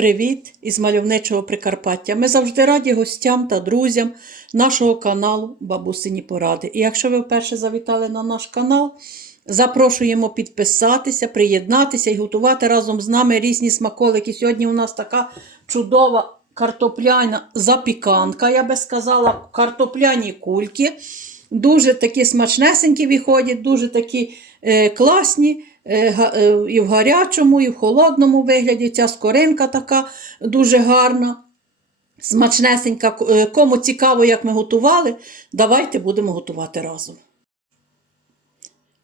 Привіт із мальовничого Прикарпаття. Ми завжди раді гостям та друзям нашого каналу Бабусині Поради. І якщо ви вперше завітали на наш канал, запрошуємо підписатися, приєднатися і готувати разом з нами різні смаколики. Сьогодні у нас така чудова картопляна запіканка, я би сказала, картопляні кульки. Дуже такі смачнесенькі виходять, дуже такі е, класні. Е, е, І в гарячому, і в холодному вигляді. Ця скоринка така дуже гарна, смачнесенька. Е, Кому цікаво, як ми готували, давайте будемо готувати разом.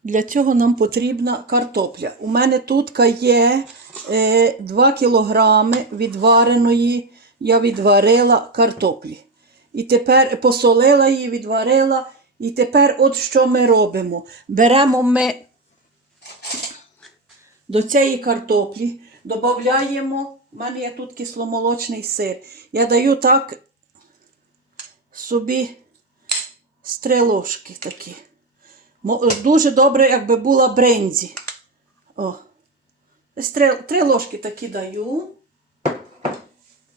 Для цього нам потрібна картопля. У мене тут є е, 2 кілограми відвареної, я відварила картоплі. І тепер посолила її, відварила. І тепер от що ми робимо? Беремо ми до цієї картоплі, додаємо, у мене є тут кисломолочний сир. Я даю так собі з ложки такі. Дуже добре, якби була брензі. О. Три, три ложки такі даю.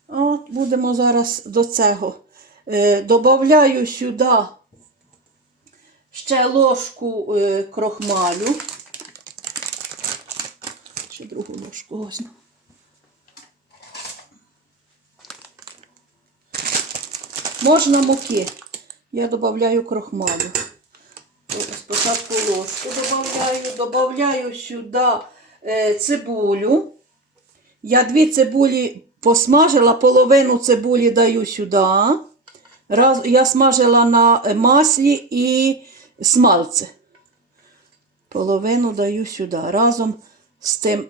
От, будемо зараз до цього. Е, добавляю сюди ще ложку е, крохмалю. Ще другу ложку возьму. Можна муки. Я додаю крохмалю. Спочатку ложку додаю, додаю сюди е, цибулю. Я дві цибулі посмажила, половину цибулі даю сюди. Раз, я смажила на маслі і смалце. Половину даю сюди. Разом з тим.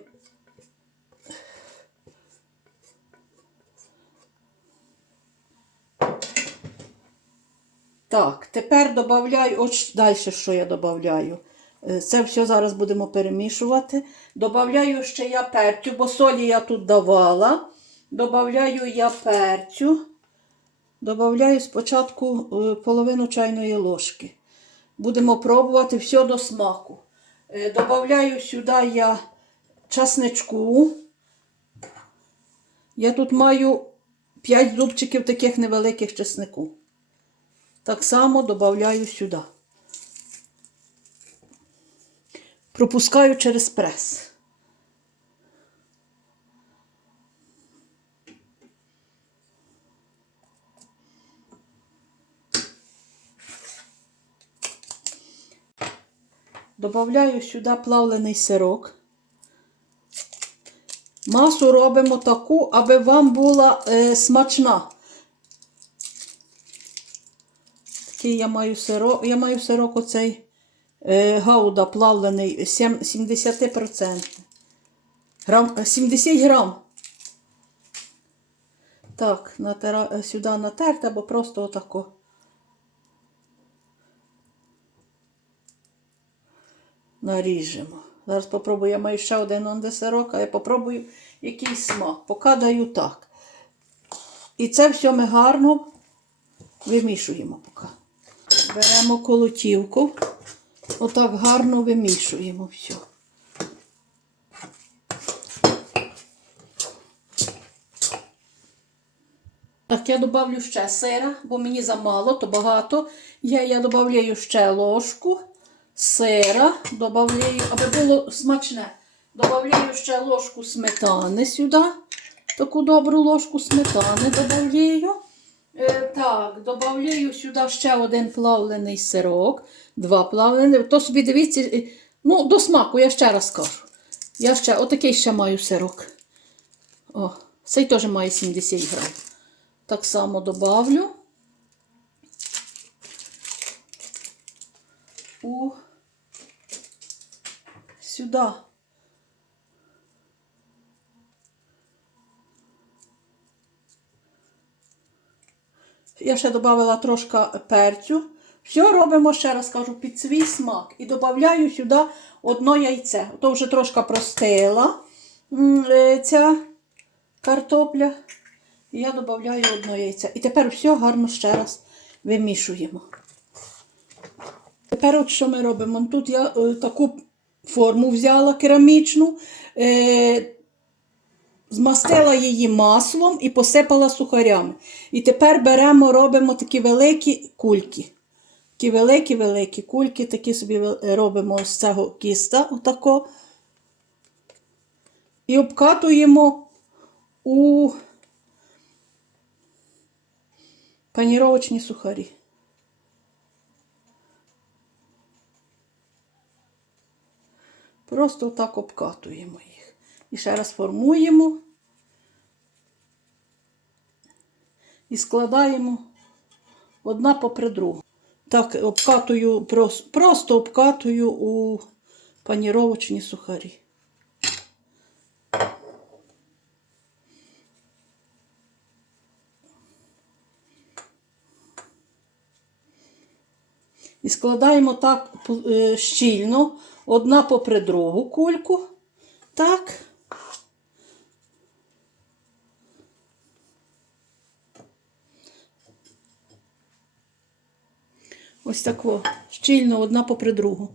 Так, тепер додаю, от далі, що я додаю. Це все зараз будемо перемішувати. Добавляю ще я перцю, бо солі я тут давала. Добавляю я перцю. Добавляю спочатку е, половину чайної ложки. Будемо пробувати все до смаку. Е, Добавляю сюди я часничку. Я тут маю 5 зубчиків таких невеликих чеснику. Так само додаю сюди. Пропускаю через прес. Добавляю сюди плавлений сирок. Масу робимо таку, аби вам була е, смачна. Такий я маю сирок, я маю сирок оцей е, гауда плавлений сім- 70%. Грам, е, 70 грам. Так, натира, е, сюди натерти або просто отако. Наріжемо. Зараз попробую, я маю ще один ондесирок, а я попробую який смак. Поки даю так. І це все ми гарно вимішуємо поки. Беремо колотівку, отак гарно вимішуємо все. Так, я додавлю ще сира, бо мені замало, то багато. Я, я додаю ще ложку сира, добавляю, аби було смачне. Добавляю ще ложку сметани сюди. Таку добру ложку сметани додаю. Е, так, додаю сюди ще один плавлений сирок, два плавлені. То собі дивіться, е, ну, до смаку, я ще раз кажу. Я ще отакий ще маю сирок. О, цей теж має 70 грам. Так само добавлю. У сюди. Я ще додала трошки перцю. Все робимо, ще раз кажу, під свій смак. І додаю сюди одно яйце. То вже трошки простила е, ця картопля. І я додаю одно яйце. І тепер все гарно ще раз вимішуємо. Тепер от що ми робимо? Тут я е, таку форму взяла керамічну. Е, змастила її маслом і посипала сухарями. І тепер беремо, робимо такі великі кульки. Такі великі-великі кульки, такі собі вел- робимо з цього кіста, отако. І обкатуємо у паніровочні сухарі. Просто так обкатуємо їх. І ще раз формуємо і складаємо одна попри другу. Так, обкатую, просто обкатую у паніровочні сухарі. І складаємо так е, щільно, одна попри другу кульку. Так. Ось так щільно одна попри другу.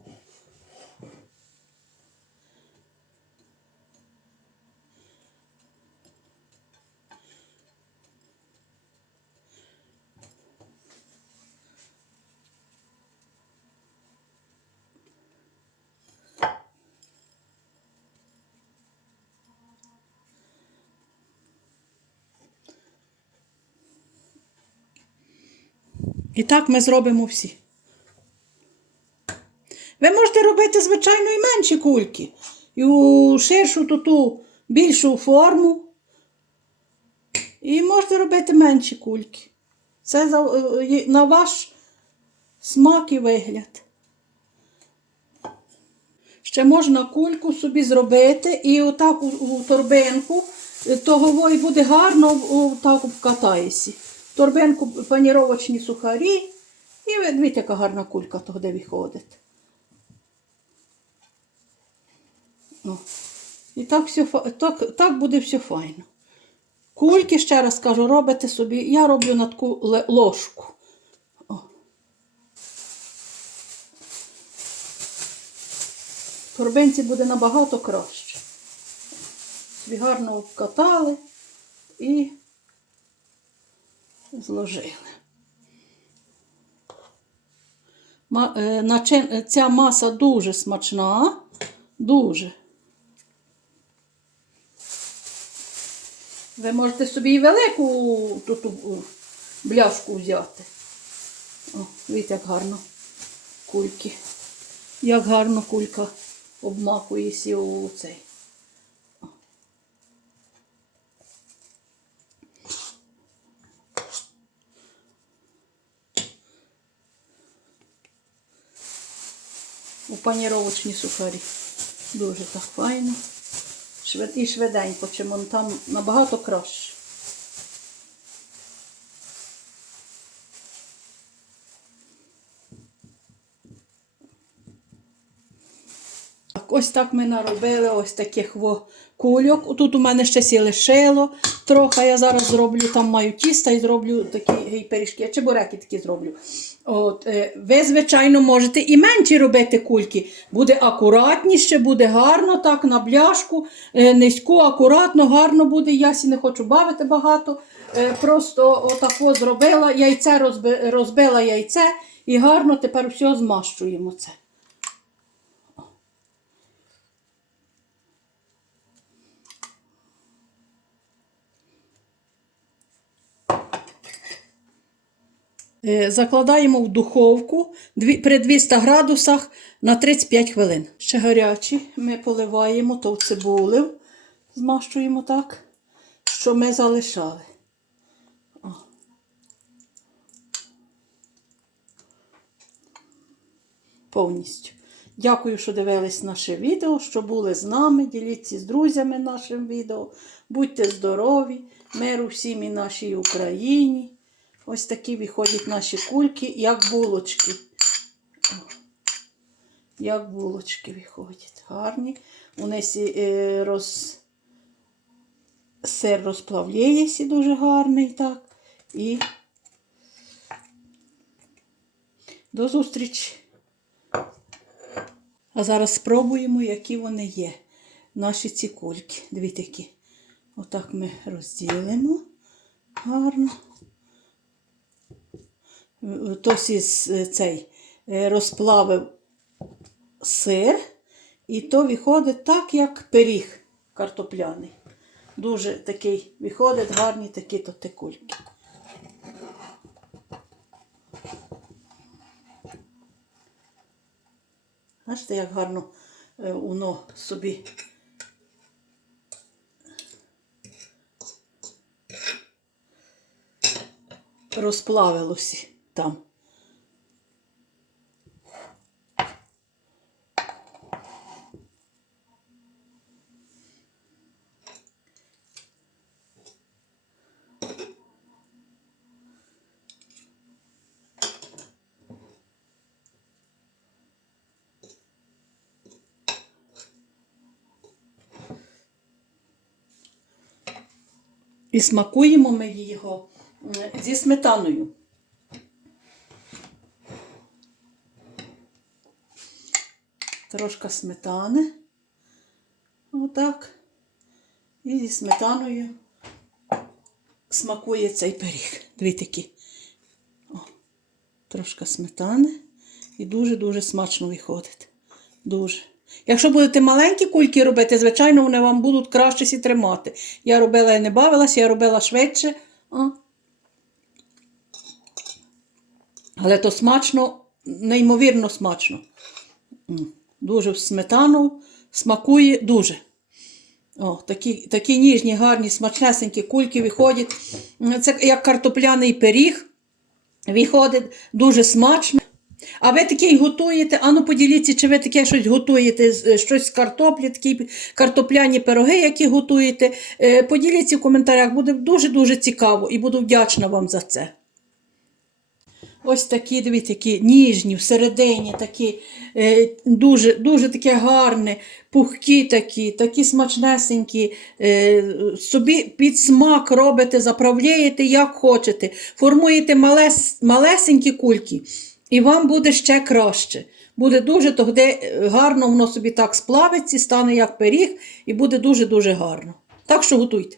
І так ми зробимо всі. Ви можете робити, звичайно, і менші кульки. І у ширшу ту більшу форму. І можете робити менші кульки. Це е, на ваш смак і вигляд. Ще можна кульку собі зробити і отак у, торбинку, е, того і буде гарно так. В торбинку паніровочні сухарі. І ви дивіться, яка гарна кулька того, де виходить. О. І так, все, так, так буде все файно. Кульки, ще раз кажу, робите собі. Я роблю на таку ложку. Торбинці буде набагато краще. Собі гарно обкатали і зложили. Е, е, Ця маса дуже смачна, дуже. Ви можете собі і велику ту, бляшку взяти. О, дивіться, як гарно кульки. Як гарно кулька обмакується у цей. Паніровочні сухарі. Дуже так файно. І швиденько, чим он там набагато краще. Ось так ми наробили ось таких во кульок. Тут у мене ще сі лишило. Трохи я зараз зроблю, там маю тіста і зроблю такі пиріжки, чебуреки такі зроблю. От, е, ви, звичайно, можете і менші робити кульки. Буде акуратніше, буде гарно, так, на бляшку, е, низьку, акуратно, гарно буде. Я сі не хочу бавити багато. Е, просто отако зробила, яйце розби- розбила яйце і гарно тепер все змащуємо це. Закладаємо в духовку при 200 градусах на 35 хвилин. Ще гарячі ми поливаємо то в цибулю, змащуємо так, що ми залишали. Повністю. Дякую, що дивились наше відео, що були з нами. Діліться з друзями нашим відео. Будьте здорові, миру всім і нашій Україні. Ось такі виходять наші кульки, як булочки. Як булочки виходять. Гарні. Вони сі, е, роз... сир розплавляється дуже гарний. так. І до зустрічі. А зараз спробуємо, які вони є. Наші ці кульки. Дивіться, які. Отак ми розділимо гарно. Тосі е, цей е, розплавив сир, і то виходить так, як пиріг картопляний. Дуже такий виходить гарні такі то кульки. Бачите, як гарно е, воно собі розплавилося там. І смакуємо ми його зі сметаною. Трошка сметани. Отак. І зі сметаною смакує цей пиріг. Дві такі. О, трошка сметани. І дуже-дуже смачно виходить. Дуже. Якщо будете маленькі кульки робити, звичайно, вони вам будуть краще сі тримати. Я робила і не бавилася, я робила швидше. А. Але то смачно, неймовірно смачно. Дуже в сметану смакує дуже. О, такі, такі ніжні, гарні, смачнесенькі кульки виходять. Це як картопляний пиріг. Виходить дуже смачно. А ви такий готуєте? Ану поділіться, чи ви таке щось готуєте, з- щось з картоплі, такі картопляні пироги, які готуєте. Е, Поділіться в коментарях, буде дуже-дуже цікаво і буду вдячна вам за це. Ось такі, дивіться, такі ніжні, всередині такі, е, дуже, дуже таке гарне, пухкі такі, такі смачнесенькі. Е, собі під смак робите, заправляєте, як хочете. Формуєте малес, малесенькі кульки, і вам буде ще краще. Буде дуже тоді е, гарно, воно собі так сплавиться, стане як пиріг, і буде дуже-дуже гарно. Так що готуйте.